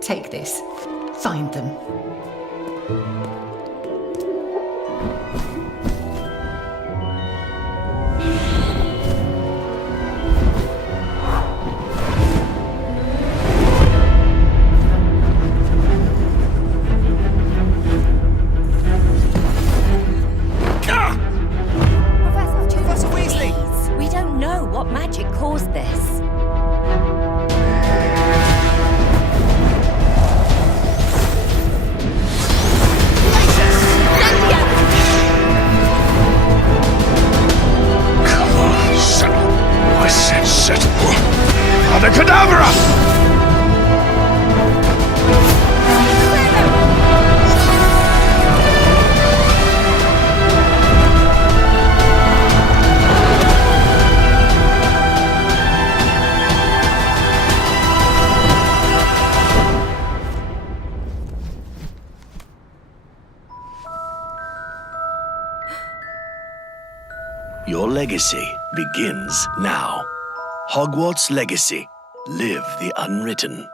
Take this. Find them. Professor. We don't know what magic caused this. Ada Kedavra! Your legacy begins now. Hogwarts Legacy. Live the unwritten.